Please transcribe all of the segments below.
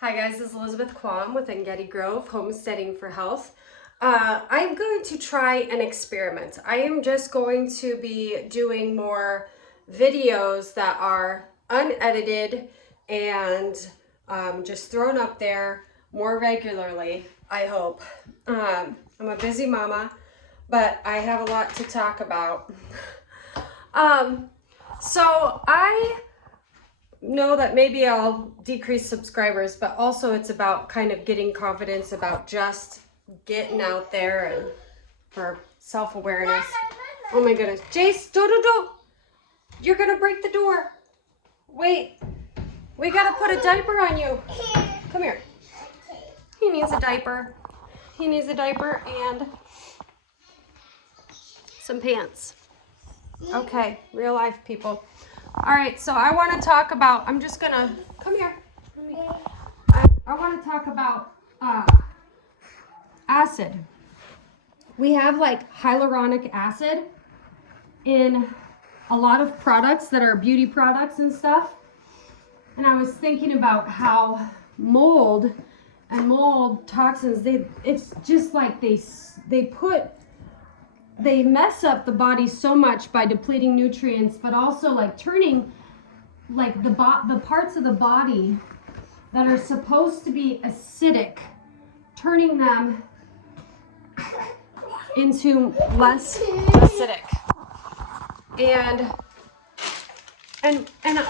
Hi guys, this is Elizabeth Quam with Getty Grove, Homesteading for Health. I'm going to try an experiment. I am just going to be doing more videos that are unedited and just thrown up there more regularly, I hope. I'm a busy mama, but I have a lot to talk about. So I know that maybe I'll decrease subscribers, but also it's about kind of getting confidence about just getting out there and for self-awareness. Oh my goodness. Jace, don't. You're gonna break the door. Wait, we gotta put a diaper on you. Come here. He needs a diaper. He needs a diaper and some pants. Okay, real life people. All right, so I want to talk about, I'm just gonna, come here. I want to talk about acid. We have like hyaluronic acid in a lot of products that are beauty products and stuff. And I was thinking about how mold and mold toxins, it's just like they mess up the body so much by depleting nutrients, but also like turning like the parts of the body that are supposed to be acidic, turning them into less acidic. And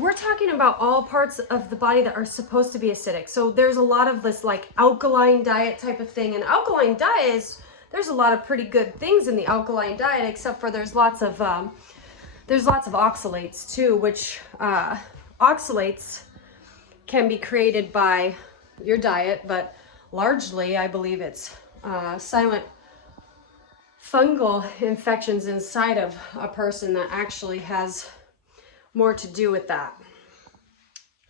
we're talking about all parts of the body that are supposed to be acidic. So there's a lot of this like alkaline diet type of thing, and alkaline diet is, there's a lot of pretty good things in the alkaline diet, except for there's lots of oxalates too, which oxalates can be created by your diet, but largely I believe it's silent fungal infections inside of a person that actually has more to do with that.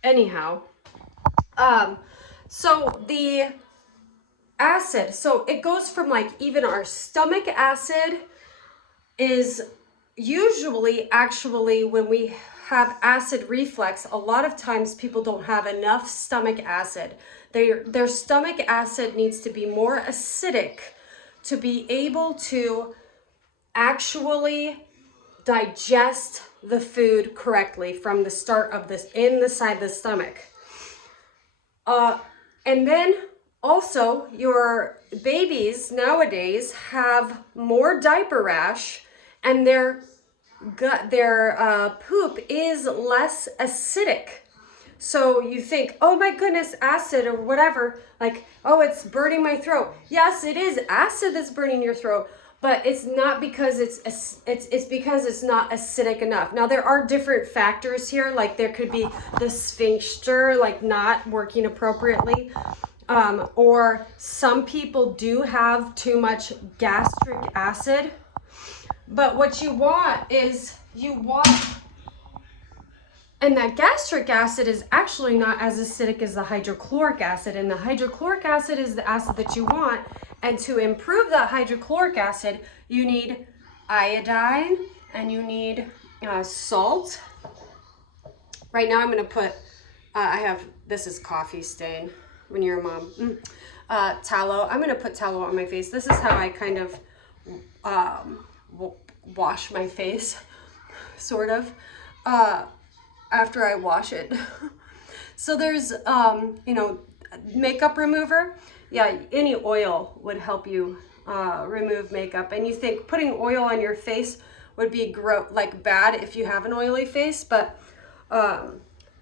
Anyhow, so the acid, so it goes from like even our stomach acid is usually actually when we have acid reflux, a lot of times people don't have enough stomach acid. Their stomach acid needs to be more acidic to be able to actually digest the food correctly from the start of this inside the stomach. And then also, your babies nowadays have more diaper rash, and their poop is less acidic. So you think, oh my goodness, acid or whatever, like, oh, it's burning my throat. Yes, it is acid that's burning your throat, but it's not because it's because it's not acidic enough. Now there are different factors here, like there could be the sphincter like not working appropriately. Or some people do have too much gastric acid, but what you want is and that gastric acid is actually not as acidic as the hydrochloric acid, and the hydrochloric acid is the acid that you want, and to improve that hydrochloric acid, you need iodine and you need salt. Right now I'm gonna put, this is coffee stain. When you're a mom, tallow. I'm gonna put tallow on my face. This is how I kind of wash my face, sort of, after I wash it. So there's, makeup remover. Yeah, any oil would help you remove makeup. And you think putting oil on your face would be bad if you have an oily face, but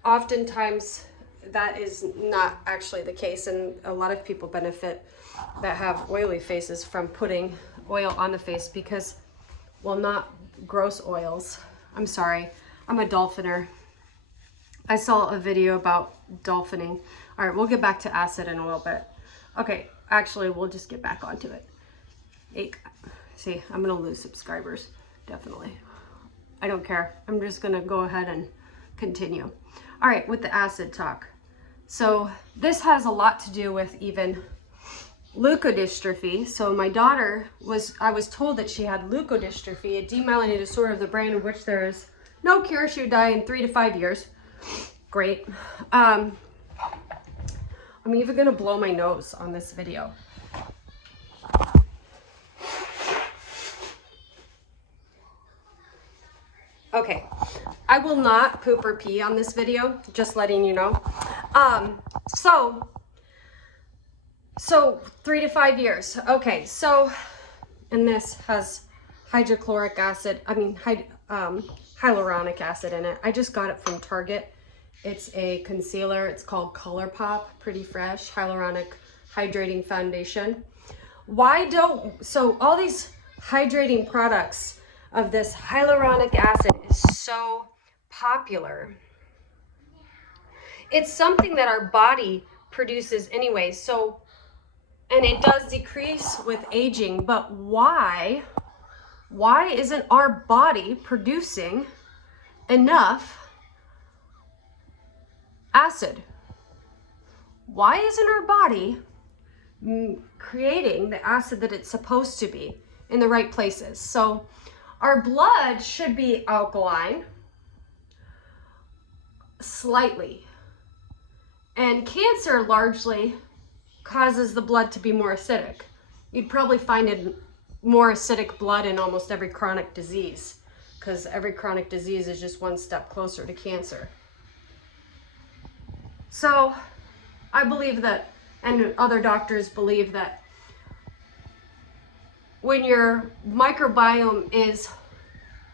oftentimes that is not actually the case, and a lot of people benefit that have oily faces from putting oil on the face because, well, not gross oils. I'm sorry, I'm a dolphiner. I saw a video about dolphining. All right, we'll get back to acid in a little bit. Okay, actually, we'll just get back onto it. See, I'm gonna lose subscribers, definitely. I don't care. I'm just gonna go ahead and continue. All right, with the acid talk. So this has a lot to do with even leukodystrophy. So my daughter I was told that she had leukodystrophy, a demyelinated disorder of the brain in which there is no cure. She would die in 3 to 5 years. Great. I'm I'm even gonna blow my nose on this video. Okay, I will not poop or pee on this video, just letting you know. So 3 to 5 years. Okay, so, and this has hyaluronic acid in it. I just got it from Target. It's a concealer. It's called ColourPop, pretty fresh, hyaluronic hydrating foundation. So all these hydrating products of this hyaluronic acid is so popular. It's something that our body produces anyway, so, and it does decrease with aging, but why isn't our body producing enough acid? Why isn't our body creating the acid that it's supposed to be in the right places? So our blood should be alkaline, slightly, and cancer largely causes the blood to be more acidic. You'd probably find it more acidic blood in almost every chronic disease, because every chronic disease is just one step closer to cancer. So I believe that, and other doctors believe that, when your microbiome is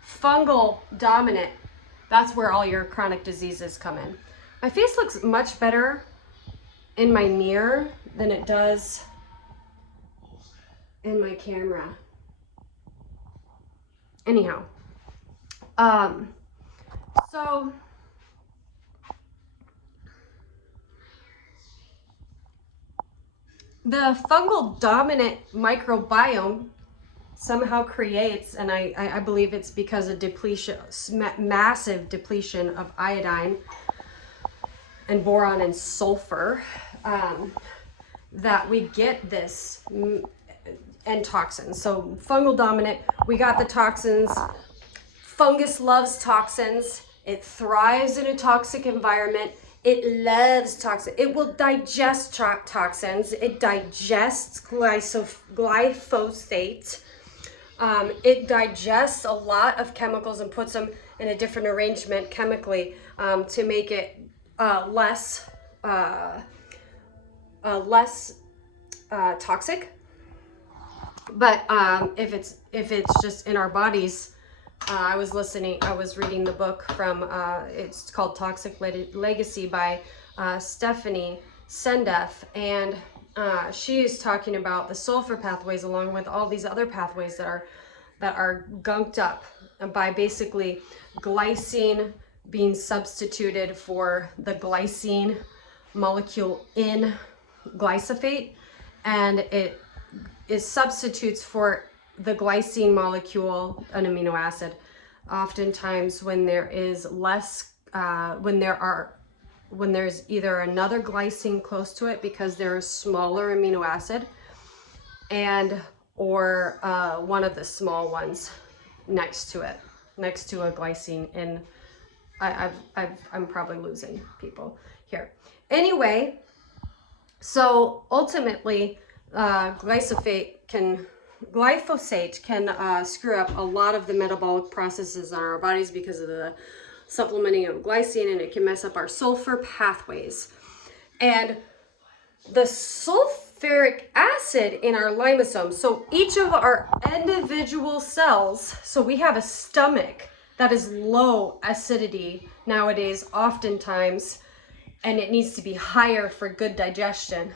fungal dominant, that's where all your chronic diseases come in. My face looks much better in my mirror than it does in my camera. Anyhow, so the fungal dominant microbiome somehow creates, and I believe it's because of depletion, massive depletion of iodine and boron and sulfur, that we get this, and toxins. So fungal dominant, we got the toxins. Fungus loves toxins. It thrives in a toxic environment. It loves toxins. It will digest toxins. It digests glyphosate. It digests a lot of chemicals and puts them in a different arrangement chemically to make it less toxic. But if it's just in our bodies, I was reading the book from, it's called Toxic Legacy by Stephanie Sendeff, and she is talking about the sulfur pathways along with all these other pathways that are gunked up by basically glycine being substituted for the glycine molecule in glyphosate, and it substitutes for the glycine molecule, an amino acid, oftentimes when there is less, when there's either another glycine close to it because they're a smaller amino acid, or one of the small ones next to it, next to a glycine. And I'm probably losing people here. Anyway, so ultimately, glyphosate can screw up a lot of the metabolic processes in our bodies because of the supplementing of glycine, and it can mess up our sulfur pathways. And the sulfuric acid in our lisosomes, so each of our individual cells, so we have a stomach that is low acidity nowadays oftentimes, and it needs to be higher for good digestion.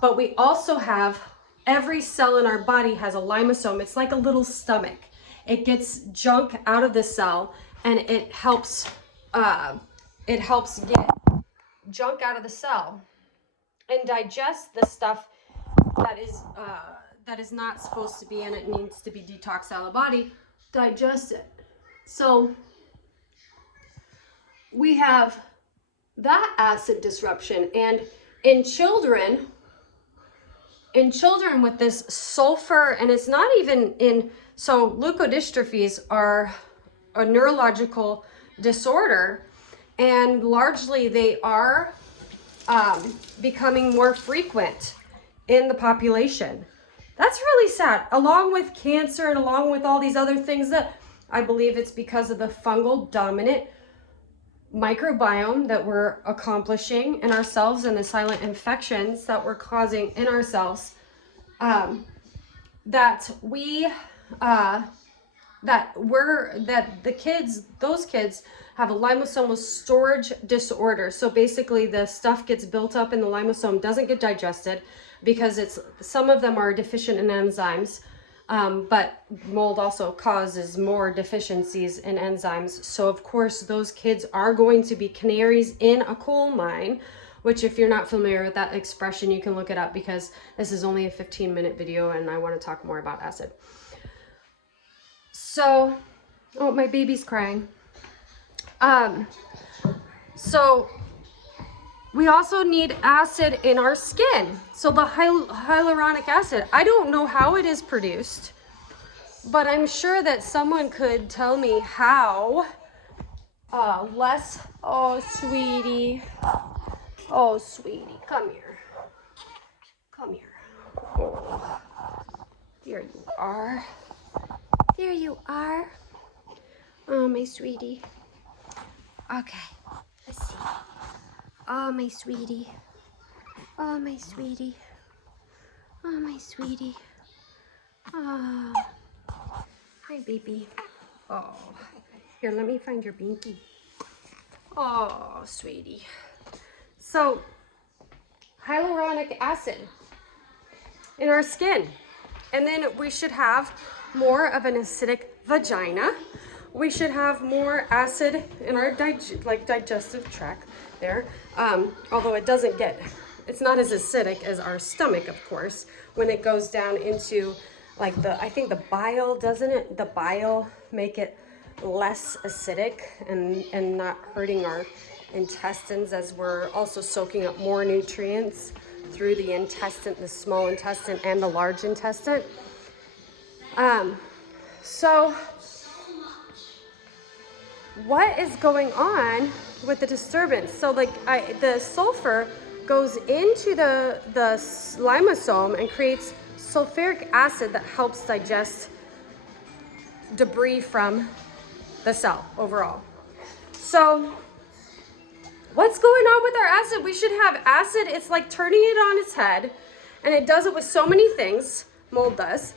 But we also have, every cell in our body has a lysosome. It's like a little stomach. It gets junk out of the cell, and it helps get junk out of the cell and digest the stuff that is not supposed to be in it, needs to be detoxed out of the body, digest it. So we have that acid disruption, and in children with this sulfur, and it's not even in, so leukodystrophies are a neurological disorder, and largely they are becoming more frequent in the population. That's really sad, along with cancer and along with all these other things that I believe it's because of the fungal dominant microbiome that we're accomplishing in ourselves and the silent infections that we're causing in ourselves, that those kids have a lysosomal storage disorder. So basically the stuff gets built up in the lysosome, doesn't get digested because some of them are deficient in enzymes. But mold also causes more deficiencies in enzymes. So of course those kids are going to be canaries in a coal mine, which if you're not familiar with that expression, you can look it up because this is only a 15-minute video and I want to talk more about acid. So, oh, my baby's crying. So we also need acid in our skin. So the hyaluronic acid, I don't know how it is produced, but I'm sure that someone could tell me how oh, sweetie. Oh, sweetie, come here. Come here. Oh, here you are. There you are. Oh, my sweetie. Okay, let's see. Oh, my sweetie. Oh, my sweetie. Oh, my sweetie. Oh. Hi, baby. Oh. Here, let me find your binky. Oh, sweetie. So, hyaluronic acid in our skin. And then we should have more of an acidic vagina. We should have more acid in our digestive tract there. Although it's not as acidic as our stomach, of course, when it goes down into like I think the bile, doesn't it? The bile make it less acidic and not hurting our intestines, as we're also soaking up more nutrients through the intestine, the small intestine and the large intestine. So what is going on with the disturbance? So the sulfur goes into the lysosome and creates sulfuric acid that helps digest debris from the cell overall. So what's going on with our acid? We should have acid. It's like turning it on its head, and it does it with so many things, mold does,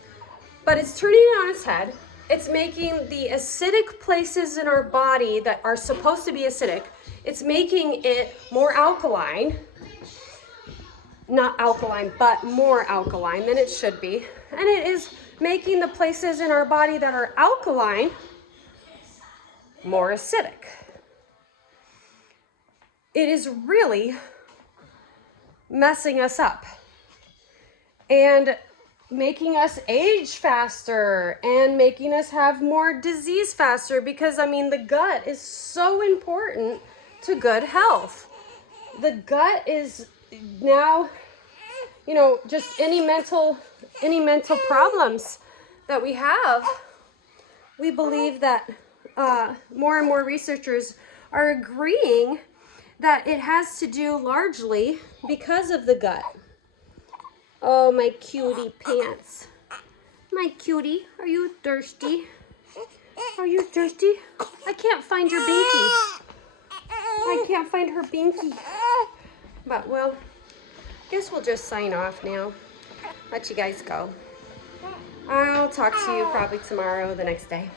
but it's turning it on its head. It's making the acidic places in our body that are supposed to be acidic, it's making it more alkaline. Not alkaline, but more alkaline than it should be. And it is making the places in our body that are alkaline more acidic. It is really messing us up and making us age faster and making us have more disease faster, because I mean the gut is so important to good health. The gut is now, you know, just any mental problems that we have, we believe that more and more researchers are agreeing that it has to do largely because of the gut. Oh, my cutie pants. My cutie, are you thirsty? Are you thirsty? I can't find your binky. I can't find her binky. But, well, I guess we'll just sign off now. Let you guys go. I'll talk to you probably tomorrow or the next day.